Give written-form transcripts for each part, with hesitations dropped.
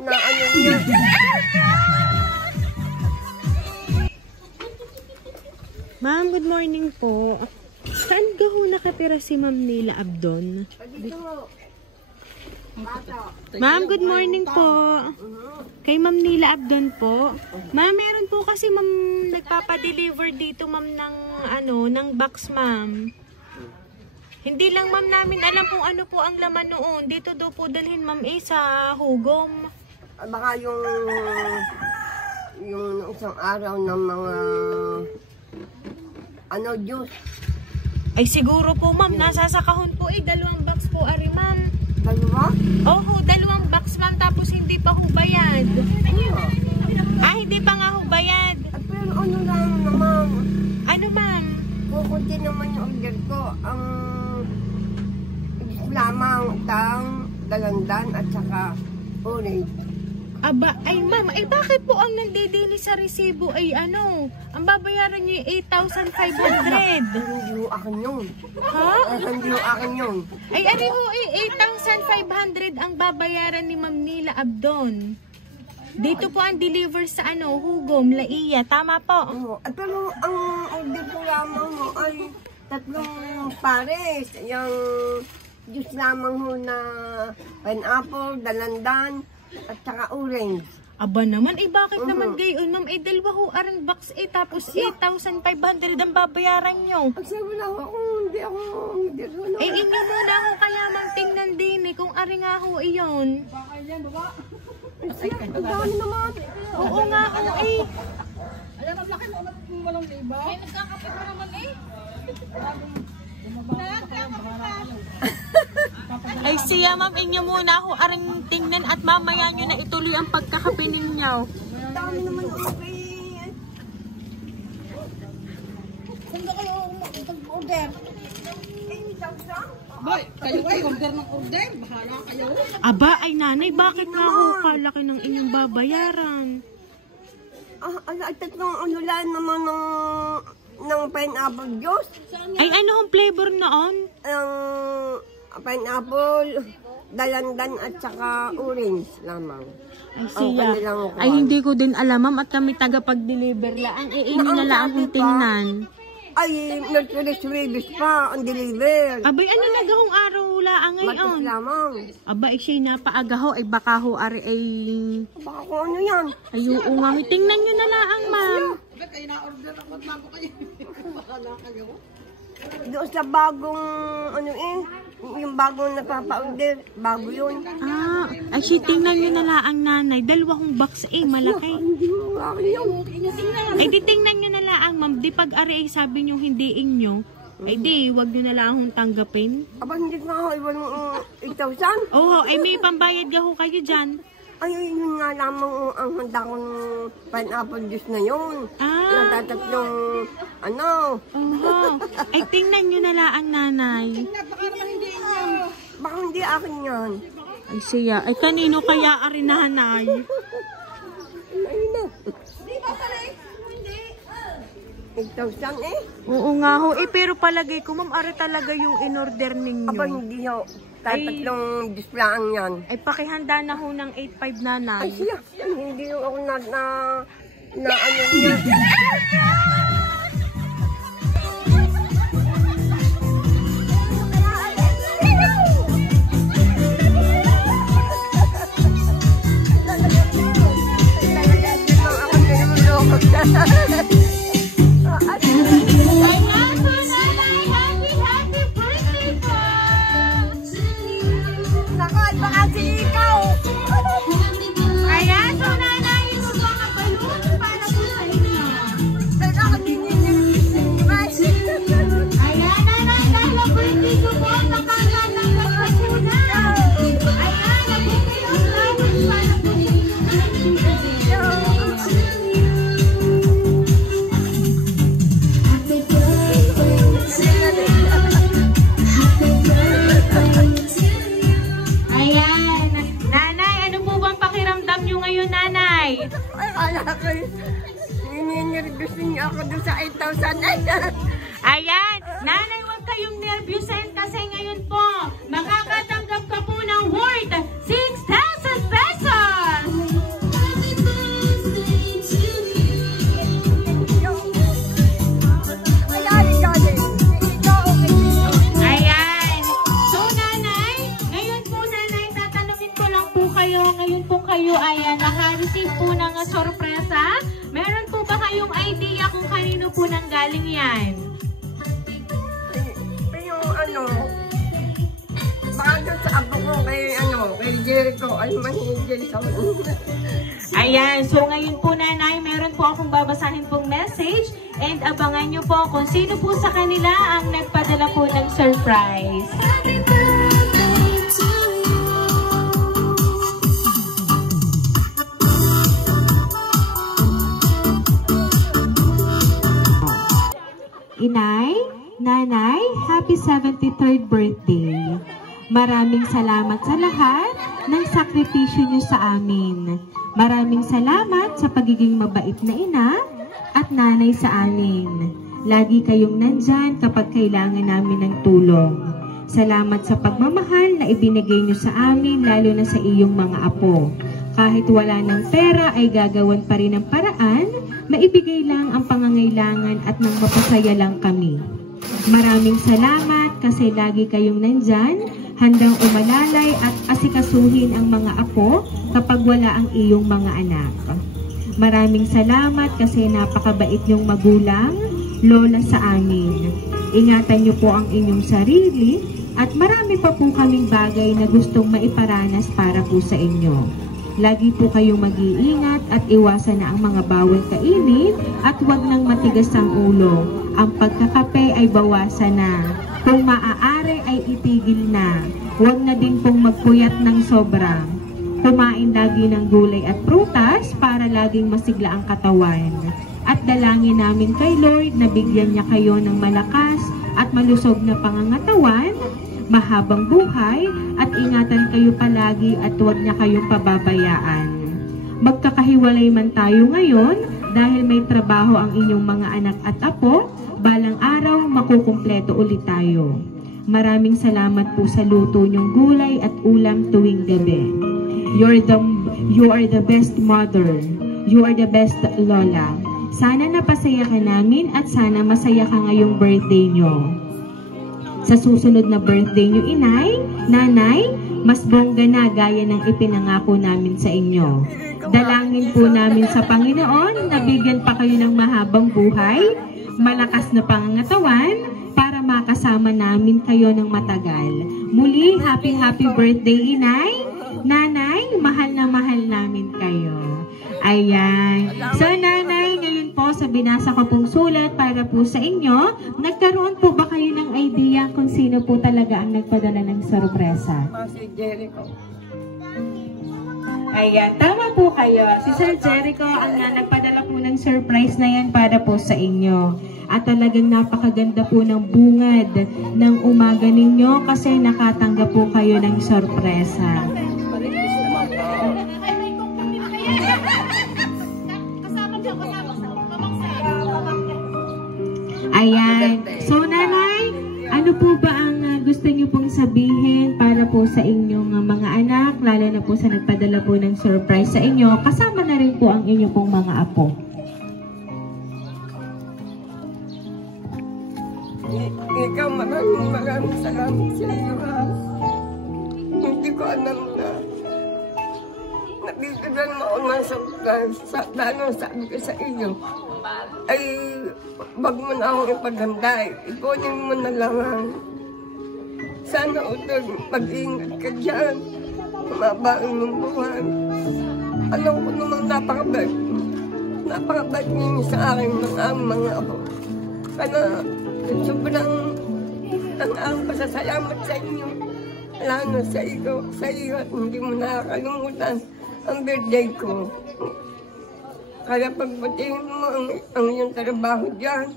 na ano niya. Ma'am, good morning po. Saan ka ho nakatira si Ma'am Nila Abdon? Ma'am, good morning po. Kay Ma'am Nila Abdon po. Ma'am, meron po kasi Ma'am nagpapa-deliver dito Ma'am ng ng box Ma'am. Hindi lang Ma'am namin alam kung ano po ang laman noon. Dito daw po dalhin Ma'am sa hugom. Baka yung isang araw ng mga juice. Ay siguro po Ma'am, nasa sa kahon po 2 box po ari Ma'am. Dalawa? Oo, 2 box Ma'am, tapos hindi pa ho bayad. Hindi pa nga ho bayad. Pero ano lang naman? Ano Ma'am? Kukunti naman yung order ko. Ang lamang tang dalandan at saka orange. Aba, ay Ma'am, bakit po ang nandidili sa resibo ay ang babayaran niyo 8,500? Hindi ho akin yun. Ha? Hindi ho akin yun. Ay ano ho 8,500 ang babayaran ni Ma'am Nila Abdon. Dito po ang deliver sa hugom, Laiya. Tama po? Pero ang order ko lamang mo ay 3 pares. Yung juice lamang ho na pineapple, dalandan, at saka orange. Aba naman, bakit naman gayon Ma'am? 2 ho arang box tapos 8,500 ang babayaran nyo. Ang sabi na ho, hindi ako order ho na. Inyo muna ho kaya Ma'am tingnan din kung ari nga ho iyon. Baka yan, baba. Ang dami naman. Oo nga ho Alam, ang laki mo, walang liba. Ay, nagkakapit mo naman Ay siya Ma'am, inyo muna ho arang tingnan at mamaya nyo na ituloy ang pagkakape ninyo. Ang dami naman okay. Kung na kayo mag-order. Boy, kayo ay order ng order. Bahala kayo. Aba, ay nanay, bakit nga ho kalaki ng inyong babayaran? Ay, 3 ulan naman ng pineapple juice. Ay, ano hong flavor noon? Pineapple, dalandan at saka orange lamang. Ay siya. Ay hindi ko din alam Ma'am at kami taga-pag-deliver lang. Inyo na lang akong tingnan. Ay, Mercury Swiss pa ang deliver. Abay, ano nagahong araw lang ngayon? Matis lamang. Aba, siya'y napaagaho. Ay baka ho ari ay... Baka kung ano yan. Ay, oo nga. Tingnan nyo na lang Ma'am. Bakit ay na-order ako at bago kayo. Bahala kayo. Doon sa bagong yung bagong napapa-order, bago yun. Ay tingnan nyo na lang nanay. 2 box malaki. Ay di tingnan nyo na lang Ma'am. Di pag ari sabi nyo hindi inyo, ay di wag nyo na lang akong tanggapin. Aba hindi ko nga iwan ng 8,000. Oo, ay may pambayad ka ho kayo dyan. Ay, yun nga lamang ang handa kong pineapple juice na yun. Natatatlong, Ay, tingnan nyo na lang nanay. Baka hindi akin yan. Ay, siya. Ay, kanino kaya ari nanay? Ayun na. 8,000 Oo nga ho. Pero palagay ko, Ma'am, ari talaga yung in-order ninyo. Aba, hindi ho. Tatlong displaang yan. Ay, pakihanda na ho ng 8,500 nanay. Ay, siya. Hindi ho ako na niya. Ako doon sa 8,000. Ayan, nanay, huwag kayong nervyusin kasi ngayon po, makakatanggap ka po ng worth 6,000 pesos. ngayon po kayo ay naka-receive po ng sorpresa. Meron po ba kayong idea kung kanino po nang galing yan? Yung baka sa apo ko kay Jericho, ay manigil sa Ayan, so ngayon po nanay, meron po akong babasahin pong message and abangan nyo po kung sino po sa kanila ang nagpadala po ng surprise. Inay, Nanay, happy 73rd birthday. Maraming salamat sa lahat ng sakripisyo niyo sa amin. Maraming salamat sa pagiging mabait na ina at nanay sa amin. Lagi kayong nandyan kapag kailangan namin ng tulong. Salamat sa pagmamahal na ibinigay niyo sa amin, lalo na sa iyong mga apo. Kahit wala ng pera ay gagawan pa rin ng paraan, maibigay lang ang pangangailangan at nang mapasaya lang kami. Maraming salamat kasi lagi kayong nandyan, handang umalalay at asikasuhin ang mga apo kapag wala ang iyong mga anak. Maraming salamat kasi napakabait niyong magulang, lola sa amin. Ingatan niyo po ang inyong sarili at marami pa po kaming bagay na gustong maiparanas para po sa inyo. Lagi po kayong mag-iingat at iwasan na ang mga bawal kainin at huwag nang matigas ang ulo. Ang pagkakape ay bawasan na. Kung maaari ay itigil na. Huwag na din pong magpuyat ng sobra. Kumain lagi ng gulay at prutas para laging masigla ang katawan. At dalangin namin kay Lord na bigyan niya kayo ng malakas at malusog na pangangatawan, mahabang buhay, at ingatan kayo palagi at huwag niya kayong pababayaan. Magkakahiwalay man tayo ngayon dahil may trabaho ang inyong mga anak at apo, balang araw makukumpleto ulit tayo. Maraming salamat po sa luto niyong gulay at ulam tuwing gabi. You are the best mother. You are the best lola. Sana napasaya ka namin at sana masaya ka ngayong birthday niyo. Sa susunod na birthday niyo, inay, nanay, mas bongga na gaya ng ipinangako namin sa inyo. Dalangin po namin sa Panginoon na bigyan pa kayo ng mahabang buhay, malakas na pangangatawan, para makasama namin kayo ng matagal. Muli, happy birthday, inay, nanay, mahal na mahal namin kayo. Ayan. So, nanay, ngayon po sa binasa ko pong sulat para po sa inyo, nagkaroon po ba kayo ng idea kung sino po talaga ang nagpadala ng sorpresa? Si Jericho. Ayan, tama po kayo. Si Sir Jericho ang nagpadala po ng surprise na yan para po sa inyo. At talagang napakaganda po ng bungad ng umaga ninyo kasi nakatanggap po kayo ng sorpresa. Ayan. So, nanay, ano po ba ang gusto niyo pong sabihin para po sa inyong mga anak, lalo na po sa nagpadala po ng surprise sa inyo, kasama na rin po ang inyong pong mga apo? Ikaw, maraming salamat sa iyo, ha. Hindi ko alam na nabibigyan mo ako ng surprise. Lalo sabi ko sa iyo, ay wag mo na akong ipaghanda. Ipunin mo na lang. Sana utol, mag-ingat ka dyan. Mabain mong buwan. Alam ko naman napakabait. Napakabait niyo sa akin ng mga apo. Sana sobrang ang pasasalamat sa inyo. Lalo sa iyo at hindi mo nakakalimutan ang birthday ko. Kaya pagbutihin mo ang iyong trabaho dyan.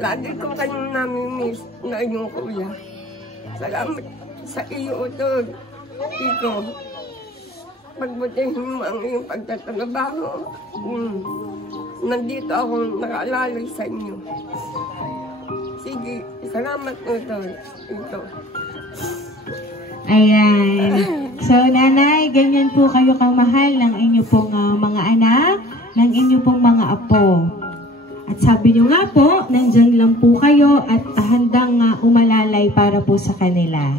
Lagi ko kanyang namimiss na inyong kuya. Salamat sa iyo, utol. Iko, pagbutihin mo ang iyong pagtatrabaho. Nandito akong nakaalalay sa inyo. Sige, salamat, utol. Ito. Ayan. So, nanay, ganyan po kayo kamahal ng inyo pong mga anak, ng inyo pong mga apo. At sabi nyo nga po, nandyan lang po kayo at handang umalalay para po sa kanila.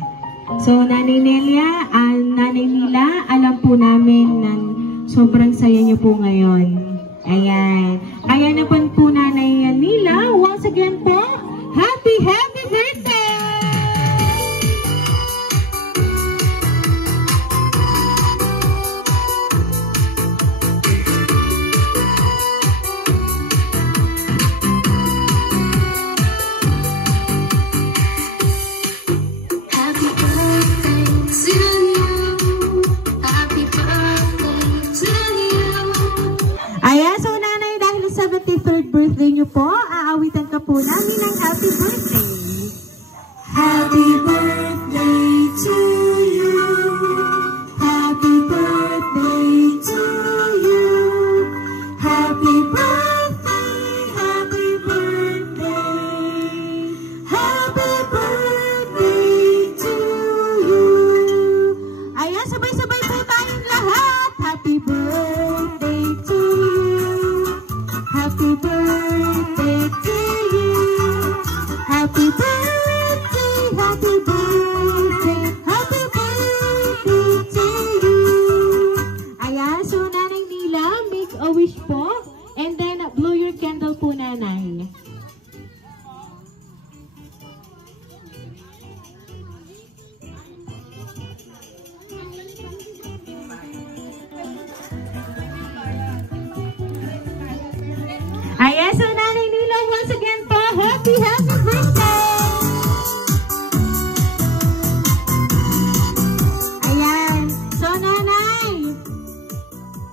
So, Nanay Nelia, Nanay Nila, alam po namin na sobrang saya niyo po ngayon. Ayan. Kaya naman po Nanay Nila, once again po, happy birthday! Ayan, so Nanay, dahil 73rd birthday niyo po, aawitan ka po namin ng happy birthday. Happy birthday to you. Happy birthday to you. Happy birthday, happy birthday. Happy birthday to you. Ayan, sabay-sabay po tayong lahat. Happy birthday to you. Happy birthday to you. Happy birthday, happy birthday, happy birthday to you. Ayan, so Nanay Nila, make a wish po. And then, blow your candle po, Nanay. Ayan, so Nanay Nila, once again po, happy birthday! Ayan, so Nanay,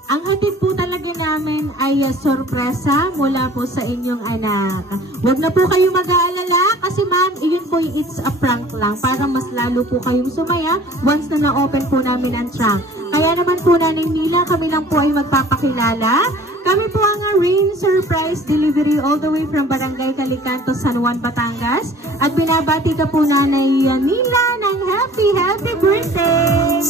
ang hatid po talaga namin ay sorpresa mula po sa inyong anak. Huwag na po kayong mag-aalala kasi ma'am, iyon po it's a prank lang para mas lalo po kayong sumaya once na na-open po namin ang trunk. Kaya naman po Nanay Nila, kami lang po ay magpapakilala. Kami po ang Rain Surprise Delivery all the way from Barangay Calicanto, San Juan, Batangas. At binabati ka po Nanay Nila ng happy birthday!